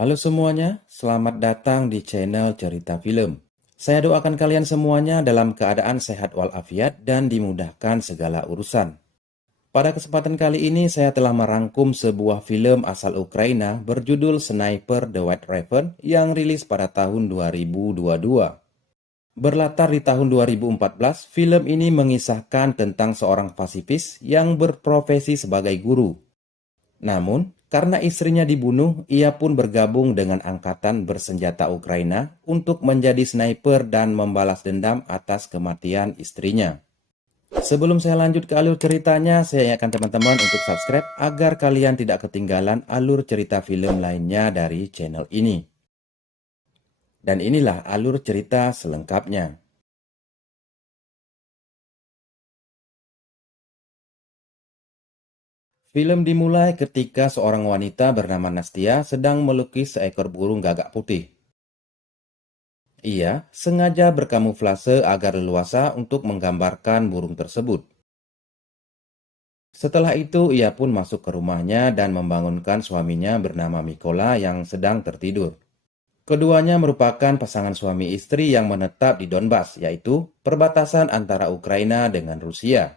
Halo semuanya, selamat datang di channel Cerita Film. Saya doakan kalian semuanya dalam keadaan sehat walafiat dan dimudahkan segala urusan. Pada kesempatan kali ini saya telah merangkum sebuah film asal Ukraina berjudul Sniper The White Raven yang rilis pada tahun 2022. Berlatar di tahun 2014, film ini mengisahkan tentang seorang pasifis yang berprofesi sebagai guru. Namun, karena istrinya dibunuh, ia pun bergabung dengan angkatan bersenjata Ukraina untuk menjadi sniper dan membalas dendam atas kematian istrinya. Sebelum saya lanjut ke alur ceritanya, saya ingatkan teman-teman untuk subscribe agar kalian tidak ketinggalan alur cerita film lainnya dari channel ini. Dan inilah alur cerita selengkapnya. Film dimulai ketika seorang wanita bernama Nastia sedang melukis seekor burung gagak putih. Ia sengaja berkamuflase agar leluasa untuk menggambarkan burung tersebut. Setelah itu, ia pun masuk ke rumahnya dan membangunkan suaminya bernama Mikola yang sedang tertidur. Keduanya merupakan pasangan suami istri yang menetap di Donbas, yaitu perbatasan antara Ukraina dengan Rusia.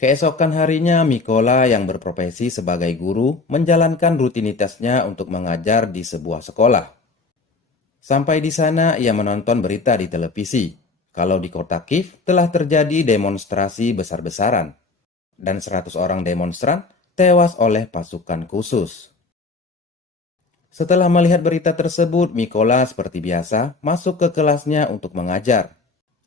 Keesokan harinya, Mikola yang berprofesi sebagai guru menjalankan rutinitasnya untuk mengajar di sebuah sekolah. Sampai di sana, ia menonton berita di televisi kalau di kota Kiev telah terjadi demonstrasi besar-besaran dan 100 orang demonstran tewas oleh pasukan khusus. Setelah melihat berita tersebut, Mikola seperti biasa masuk ke kelasnya untuk mengajar.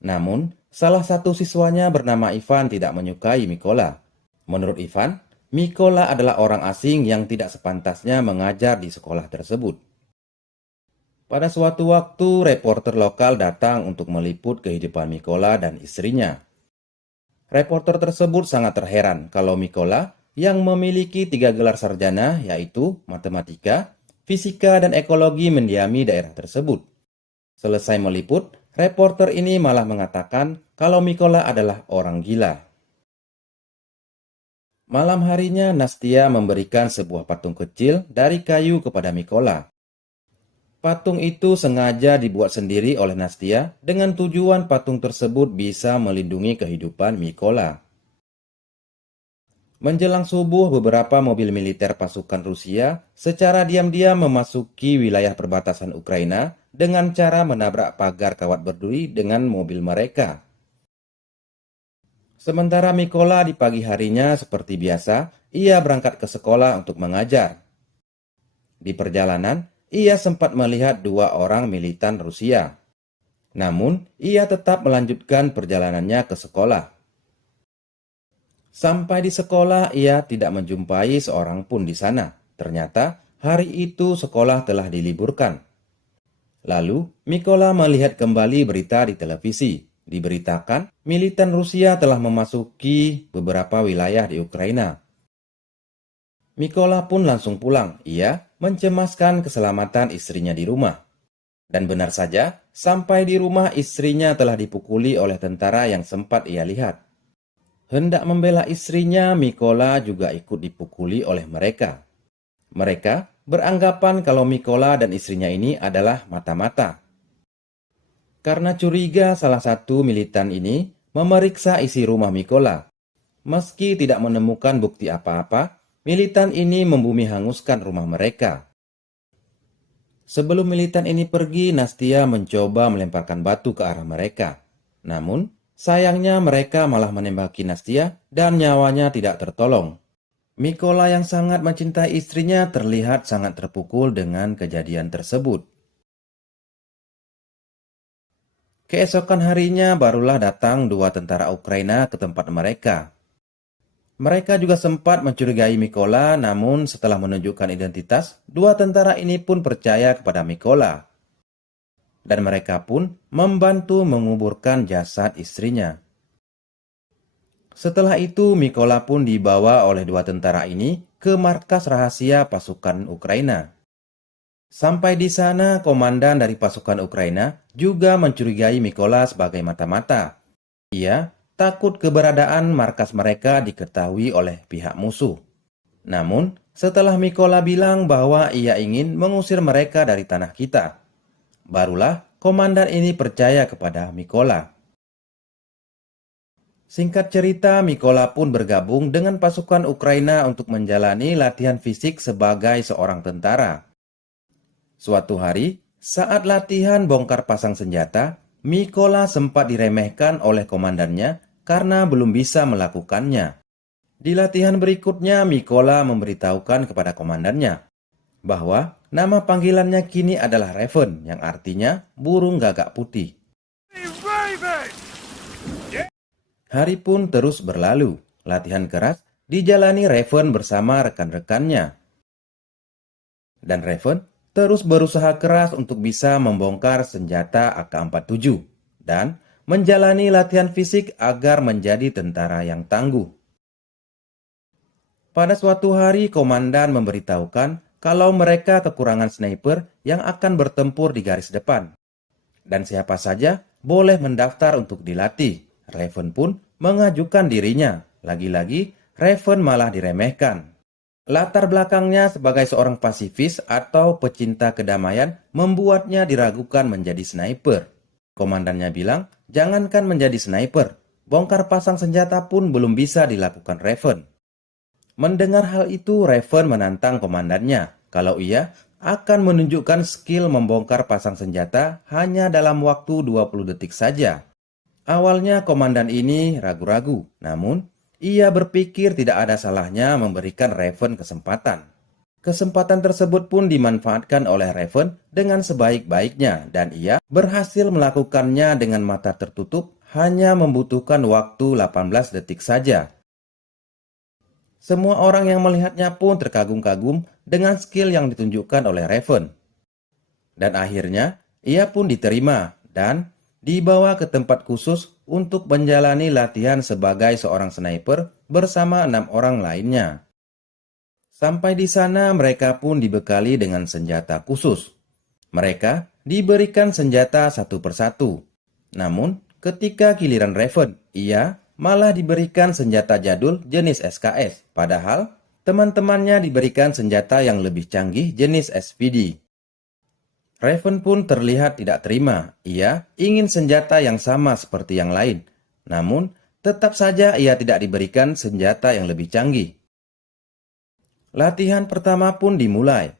Namun, salah satu siswanya bernama Ivan tidak menyukai Mikola. Menurut Ivan, Mikola adalah orang asing yang tidak sepantasnya mengajar di sekolah tersebut. Pada suatu waktu, reporter lokal datang untuk meliput kehidupan Mikola dan istrinya. Reporter tersebut sangat terheran kalau Mikola yang memiliki 3 gelar sarjana, yaitu matematika, fisika, dan ekologi mendiami daerah tersebut. Selesai meliput, reporter ini malah mengatakan kalau Mikola adalah orang gila. Malam harinya, Nastia memberikan sebuah patung kecil dari kayu kepada Mikola. Patung itu sengaja dibuat sendiri oleh Nastia dengan tujuan patung tersebut bisa melindungi kehidupan Mikola. Menjelang subuh, beberapa mobil militer pasukan Rusia secara diam-diam memasuki wilayah perbatasan Ukraina dengan cara menabrak pagar kawat berduri dengan mobil mereka. Sementara Mikola di pagi harinya seperti biasa, ia berangkat ke sekolah untuk mengajar. Di perjalanan, ia sempat melihat 2 orang militan Rusia. Namun, ia tetap melanjutkan perjalanannya ke sekolah. Sampai di sekolah, ia tidak menjumpai seorang pun di sana. Ternyata, hari itu sekolah telah diliburkan. Lalu, Mikola melihat kembali berita di televisi. Diberitakan, militan Rusia telah memasuki beberapa wilayah di Ukraina. Mikola pun langsung pulang. Ia mencemaskan keselamatan istrinya di rumah. Dan benar saja, sampai di rumah istrinya telah dipukuli oleh tentara yang sempat ia lihat. Hendak membela istrinya, Mikola juga ikut dipukuli oleh mereka. Mereka beranggapan kalau Mikola dan istrinya ini adalah mata-mata. Karena curiga, salah satu militan ini memeriksa isi rumah Mikola. Meski tidak menemukan bukti apa-apa, militan ini membumi hanguskan rumah mereka. Sebelum militan ini pergi, Nastia mencoba melemparkan batu ke arah mereka. Namun, sayangnya mereka malah menembaki Nastia dan nyawanya tidak tertolong. Mikola yang sangat mencintai istrinya terlihat sangat terpukul dengan kejadian tersebut. Keesokan harinya barulah datang 2 tentara Ukraina ke tempat mereka. Mereka juga sempat mencurigai Mikola, namun setelah menunjukkan identitas, 2 tentara ini pun percaya kepada Mikola. Dan mereka pun membantu menguburkan jasad istrinya. Setelah itu, Mikola pun dibawa oleh 2 tentara ini ke markas rahasia pasukan Ukraina. Sampai di sana, komandan dari pasukan Ukraina juga mencurigai Mikola sebagai mata-mata. Ia takut keberadaan markas mereka diketahui oleh pihak musuh. Namun, setelah Mikola bilang bahwa ia ingin mengusir mereka dari tanah kita, barulah komandan ini percaya kepada Mikola. Singkat cerita, Mikola pun bergabung dengan pasukan Ukraina untuk menjalani latihan fisik sebagai seorang tentara. Suatu hari, saat latihan bongkar pasang senjata, Mikola sempat diremehkan oleh komandannya karena belum bisa melakukannya. Di latihan berikutnya, Mikola memberitahukan kepada komandannya bahwa nama panggilannya kini adalah Raven, yang artinya burung gagak putih. Hari pun terus berlalu. Latihan keras dijalani Raven bersama rekan-rekannya. Dan Raven terus berusaha keras untuk bisa membongkar senjata AK-47 dan menjalani latihan fisik agar menjadi tentara yang tangguh. Pada suatu hari, komandan memberitahukan kalau mereka kekurangan sniper yang akan bertempur di garis depan. Dan siapa saja boleh mendaftar untuk dilatih. Raven pun mengajukan dirinya. Lagi-lagi, Raven malah diremehkan. Latar belakangnya sebagai seorang pasifis atau pecinta kedamaian membuatnya diragukan menjadi sniper. Komandannya bilang, jangankan menjadi sniper, bongkar pasang senjata pun belum bisa dilakukan Raven. Mendengar hal itu, Raven menantang komandannya kalau ia akan menunjukkan skill membongkar pasang senjata hanya dalam waktu 20 detik saja. Awalnya komandan ini ragu-ragu, namun ia berpikir tidak ada salahnya memberikan Raven kesempatan. Kesempatan tersebut pun dimanfaatkan oleh Raven dengan sebaik-baiknya dan ia berhasil melakukannya dengan mata tertutup hanya membutuhkan waktu 18 detik saja. Semua orang yang melihatnya pun terkagum-kagum dengan skill yang ditunjukkan oleh Raven. Dan akhirnya ia pun diterima dan dibawa ke tempat khusus untuk menjalani latihan sebagai seorang sniper bersama 6 orang lainnya. Sampai di sana mereka pun dibekali dengan senjata khusus. Mereka diberikan senjata satu persatu. Namun ketika giliran Raven, ia malah diberikan senjata jadul jenis SKS. Padahal teman-temannya diberikan senjata yang lebih canggih jenis SPD. Raven pun terlihat tidak terima. Ia ingin senjata yang sama seperti yang lain. Namun, tetap saja ia tidak diberikan senjata yang lebih canggih. Latihan pertama pun dimulai.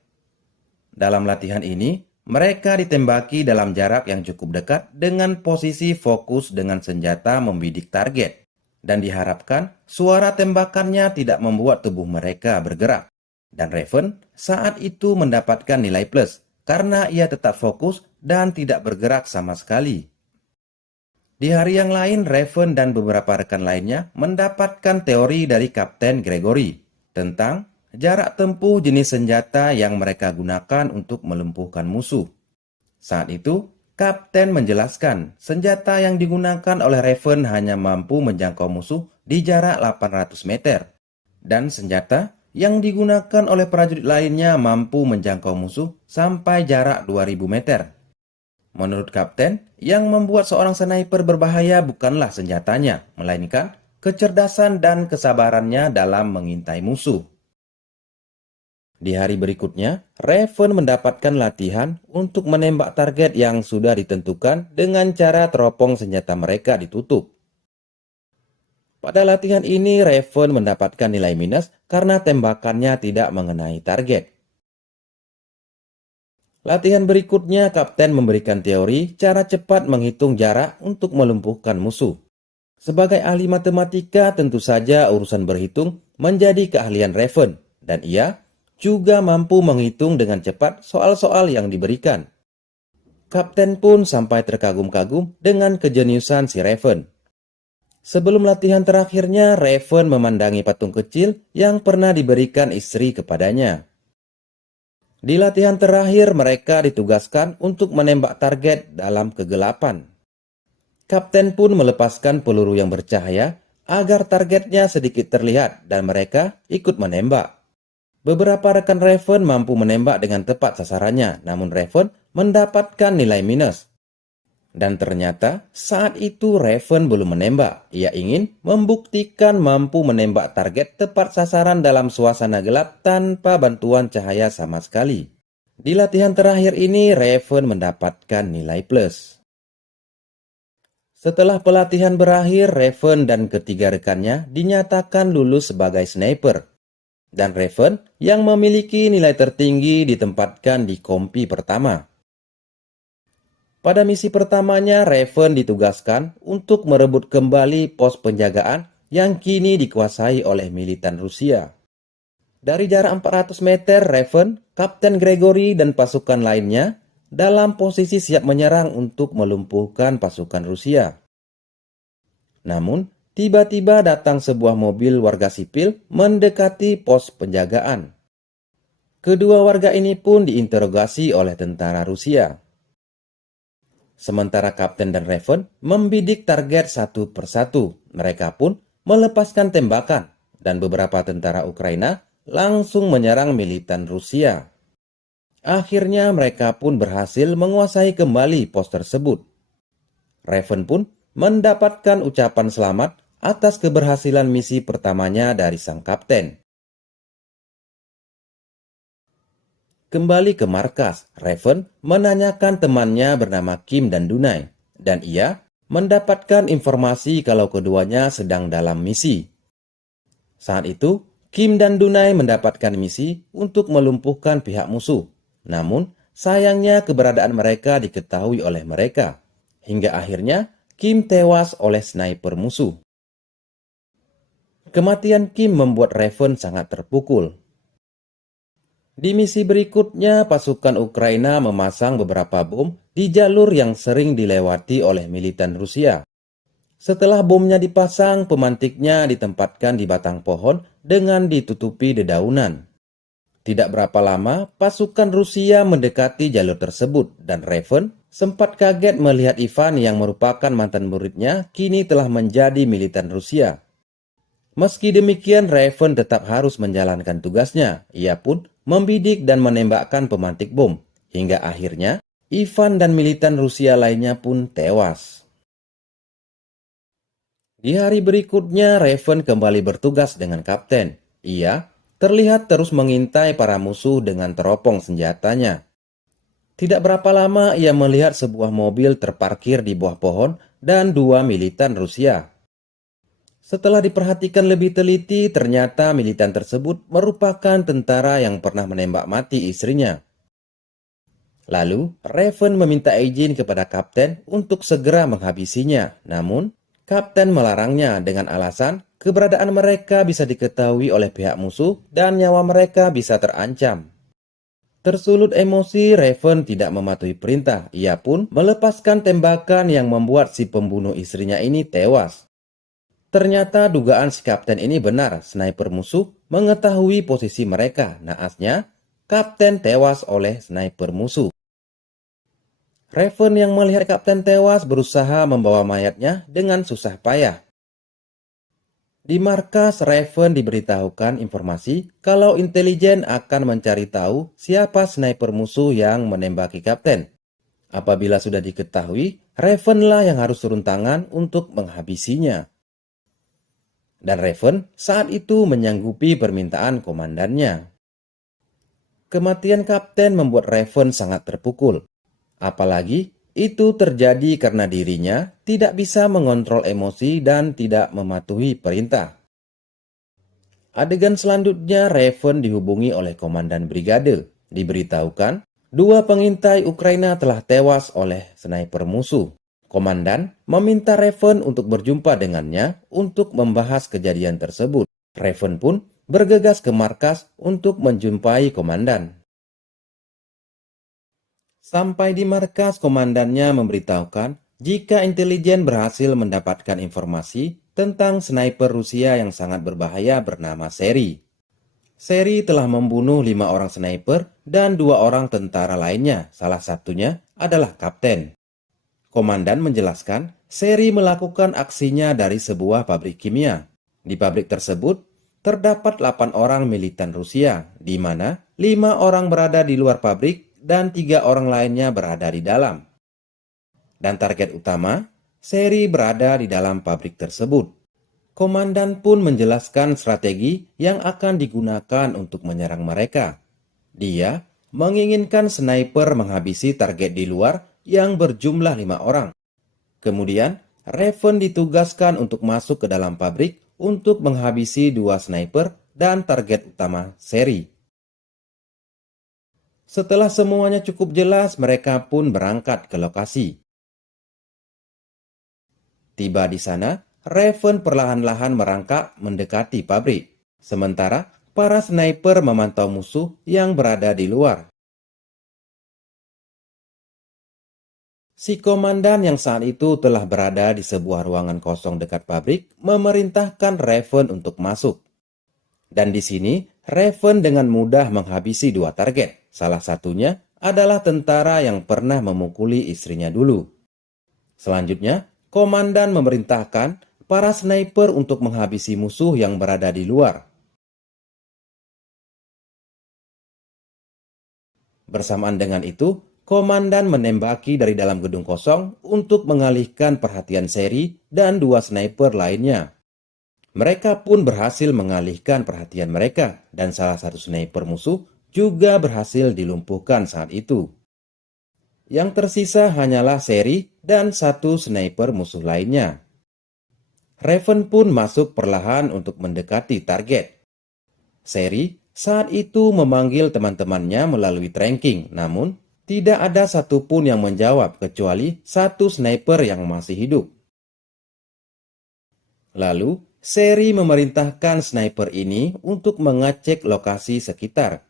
Dalam latihan ini, mereka ditembaki dalam jarak yang cukup dekat dengan posisi fokus dengan senjata membidik target. Dan diharapkan suara tembakannya tidak membuat tubuh mereka bergerak. Dan Raven saat itu mendapatkan nilai plus karena ia tetap fokus dan tidak bergerak sama sekali. Di hari yang lain, Raven dan beberapa rekan lainnya mendapatkan teori dari Kapten Gregory tentang jarak tempuh jenis senjata yang mereka gunakan untuk melumpuhkan musuh. Saat itu, Kapten menjelaskan senjata yang digunakan oleh Raven hanya mampu menjangkau musuh di jarak 800 meter. Dan senjata yang digunakan oleh prajurit lainnya mampu menjangkau musuh sampai jarak 2000 meter. Menurut Kapten, yang membuat seorang sniper berbahaya bukanlah senjatanya, melainkan kecerdasan dan kesabarannya dalam mengintai musuh. Di hari berikutnya, Raven mendapatkan latihan untuk menembak target yang sudah ditentukan dengan cara teropong senjata mereka ditutup. Pada latihan ini, Raven mendapatkan nilai minus karena tembakannya tidak mengenai target. Latihan berikutnya, Kapten memberikan teori cara cepat menghitung jarak untuk melumpuhkan musuh. Sebagai ahli matematika, tentu saja urusan berhitung menjadi keahlian Raven, dan ia juga mampu menghitung dengan cepat soal-soal yang diberikan. Kapten pun sampai terkagum-kagum dengan kejeniusan si Raven. Sebelum latihan terakhirnya, Raven memandangi patung kecil yang pernah diberikan istri kepadanya. Di latihan terakhir, mereka ditugaskan untuk menembak target dalam kegelapan. Kapten pun melepaskan peluru yang bercahaya agar targetnya sedikit terlihat dan mereka ikut menembak. Beberapa rekan Raven mampu menembak dengan tepat sasarannya, namun Raven mendapatkan nilai minus. Dan ternyata saat itu Raven belum menembak. Ia ingin membuktikan mampu menembak target tepat sasaran dalam suasana gelap tanpa bantuan cahaya sama sekali. Di latihan terakhir ini, Raven mendapatkan nilai plus. Setelah pelatihan berakhir, Raven dan ketiga rekannya dinyatakan lulus sebagai sniper. Dan Raven yang memiliki nilai tertinggi ditempatkan di kompi pertama. Pada misi pertamanya, Raven ditugaskan untuk merebut kembali pos penjagaan yang kini dikuasai oleh militan Rusia. Dari jarak 400 meter, Raven, Kapten Gregory, dan pasukan lainnya dalam posisi siap menyerang untuk melumpuhkan pasukan Rusia. Namun, tiba-tiba datang sebuah mobil warga sipil mendekati pos penjagaan. Kedua warga ini pun diinterogasi oleh tentara Rusia. Sementara Kapten dan Raven membidik target satu persatu. Mereka pun melepaskan tembakan dan beberapa tentara Ukraina langsung menyerang militan Rusia. Akhirnya mereka pun berhasil menguasai kembali pos tersebut. Raven pun mendapatkan ucapan selamat atas keberhasilan misi pertamanya dari sang kapten. Kembali ke markas, Raven menanyakan temannya bernama Kim dan Dunai, dan ia mendapatkan informasi kalau keduanya sedang dalam misi. Saat itu, Kim dan Dunai mendapatkan misi untuk melumpuhkan pihak musuh. Namun, sayangnya keberadaan mereka diketahui oleh mereka. Hingga akhirnya, Kim tewas oleh sniper musuh. Kematian Kim membuat Raven sangat terpukul. Di misi berikutnya, pasukan Ukraina memasang beberapa bom di jalur yang sering dilewati oleh militan Rusia. Setelah bomnya dipasang, pemantiknya ditempatkan di batang pohon dengan ditutupi dedaunan. Tidak berapa lama, pasukan Rusia mendekati jalur tersebut dan Raven sempat kaget melihat Ivan yang merupakan mantan muridnya kini telah menjadi militan Rusia. Meski demikian, Raven tetap harus menjalankan tugasnya. Ia pun membidik dan menembakkan pemantik bom. Hingga akhirnya, Ivan dan militan Rusia lainnya pun tewas. Di hari berikutnya, Raven kembali bertugas dengan kapten. Ia terlihat terus mengintai para musuh dengan teropong senjatanya. Tidak berapa lama, ia melihat sebuah mobil terparkir di bawah pohon dan dua militan Rusia. Setelah diperhatikan lebih teliti, ternyata militan tersebut merupakan tentara yang pernah menembak mati istrinya. Lalu, Raven meminta izin kepada kapten untuk segera menghabisinya. Namun, kapten melarangnya dengan alasan keberadaan mereka bisa diketahui oleh pihak musuh dan nyawa mereka bisa terancam. Tersulut emosi, Raven tidak mematuhi perintah. Ia pun melepaskan tembakan yang membuat si pembunuh istrinya ini tewas. Ternyata dugaan si kapten ini benar, sniper musuh mengetahui posisi mereka. Naasnya, kapten tewas oleh sniper musuh. Raven yang melihat kapten tewas berusaha membawa mayatnya dengan susah payah. Di markas, Raven diberitahukan informasi kalau intelijen akan mencari tahu siapa sniper musuh yang menembaki kapten. Apabila sudah diketahui, Ravenlah yang harus turun tangan untuk menghabisinya. Dan Raven saat itu menyanggupi permintaan komandannya. Kematian kapten membuat Raven sangat terpukul. Apalagi itu terjadi karena dirinya tidak bisa mengontrol emosi dan tidak mematuhi perintah. Adegan selanjutnya, Raven dihubungi oleh komandan brigade. Diberitahukan, dua pengintai Ukraina telah tewas oleh sniper musuh. Komandan meminta Raven untuk berjumpa dengannya untuk membahas kejadian tersebut. Raven pun bergegas ke markas untuk menjumpai komandan. Sampai di markas, komandannya memberitahukan jika intelijen berhasil mendapatkan informasi tentang sniper Rusia yang sangat berbahaya bernama Seri. Seri telah membunuh 5 orang sniper dan 2 orang tentara lainnya, salah satunya adalah kapten. Komandan menjelaskan, Seri melakukan aksinya dari sebuah pabrik kimia. Di pabrik tersebut, terdapat 8 orang militan Rusia, di mana 5 orang berada di luar pabrik dan 3 orang lainnya berada di dalam. dan target utama, Seri berada di dalam pabrik tersebut. Komandan pun menjelaskan strategi yang akan digunakan untuk menyerang mereka. Dia menginginkan sniper menghabisi target di luar yang berjumlah 5 orang. Kemudian, Raven ditugaskan untuk masuk ke dalam pabrik untuk menghabisi 2 sniper dan target utama Seri. Setelah semuanya cukup jelas, mereka pun berangkat ke lokasi. Tiba di sana, Raven perlahan-lahan merangkak mendekati pabrik. Sementara para sniper memantau musuh yang berada di luar. Si komandan yang saat itu telah berada di sebuah ruangan kosong dekat pabrik memerintahkan Raven untuk masuk. Dan di sini, Raven dengan mudah menghabisi 2 target. Salah satunya adalah tentara yang pernah memukuli istrinya dulu. Selanjutnya, komandan memerintahkan para sniper untuk menghabisi musuh yang berada di luar. Bersamaan dengan itu, komandan menembaki dari dalam gedung kosong untuk mengalihkan perhatian Seri dan 2 sniper lainnya. Mereka pun berhasil mengalihkan perhatian mereka, dan salah satu sniper musuh juga berhasil dilumpuhkan saat itu. Yang tersisa hanyalah Seri dan 1 sniper musuh lainnya. Raven pun masuk perlahan untuk mendekati target. Seri saat itu memanggil teman-temannya melalui tracking, namun tidak ada satupun yang menjawab kecuali 1 sniper yang masih hidup. Lalu, Seri memerintahkan sniper ini untuk mengecek lokasi sekitar.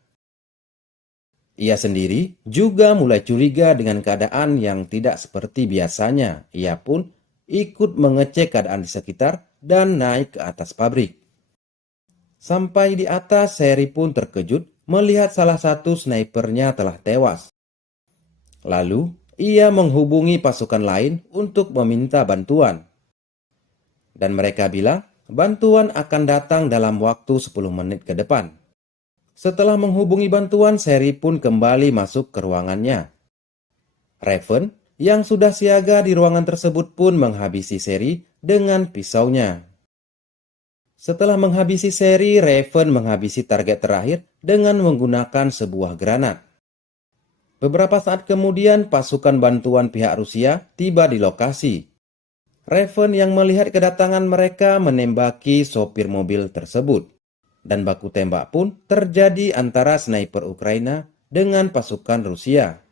Ia sendiri juga mulai curiga dengan keadaan yang tidak seperti biasanya. Ia pun ikut mengecek keadaan di sekitar dan naik ke atas pabrik. Sampai di atas, Seri pun terkejut melihat salah satu snipernya telah tewas. Lalu, ia menghubungi pasukan lain untuk meminta bantuan. Dan mereka bilang, bantuan akan datang dalam waktu 10 menit ke depan. Setelah menghubungi bantuan, Seri pun kembali masuk ke ruangannya. Raven yang sudah siaga di ruangan tersebut pun menghabisi Seri dengan pisaunya. Setelah menghabisi Seri, Raven menghabisi target terakhir dengan menggunakan sebuah granat. Beberapa saat kemudian, pasukan bantuan pihak Rusia tiba di lokasi. Raven yang melihat kedatangan mereka menembaki sopir mobil tersebut. Dan baku tembak pun terjadi antara sniper Ukraina dengan pasukan Rusia.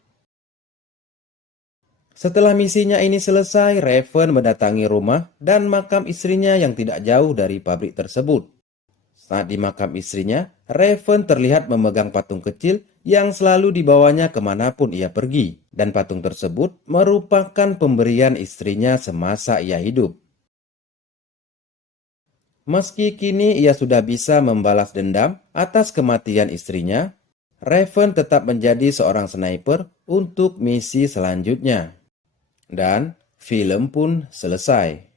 Setelah misinya ini selesai, Raven mendatangi rumah dan makam istrinya yang tidak jauh dari pabrik tersebut. Saat di makam istrinya, Raven terlihat memegang patung kecil yang selalu dibawanya kemanapun ia pergi. Dan patung tersebut merupakan pemberian istrinya semasa ia hidup. Meski kini ia sudah bisa membalas dendam atas kematian istrinya, Raven tetap menjadi seorang sniper untuk misi selanjutnya. Dan film pun selesai.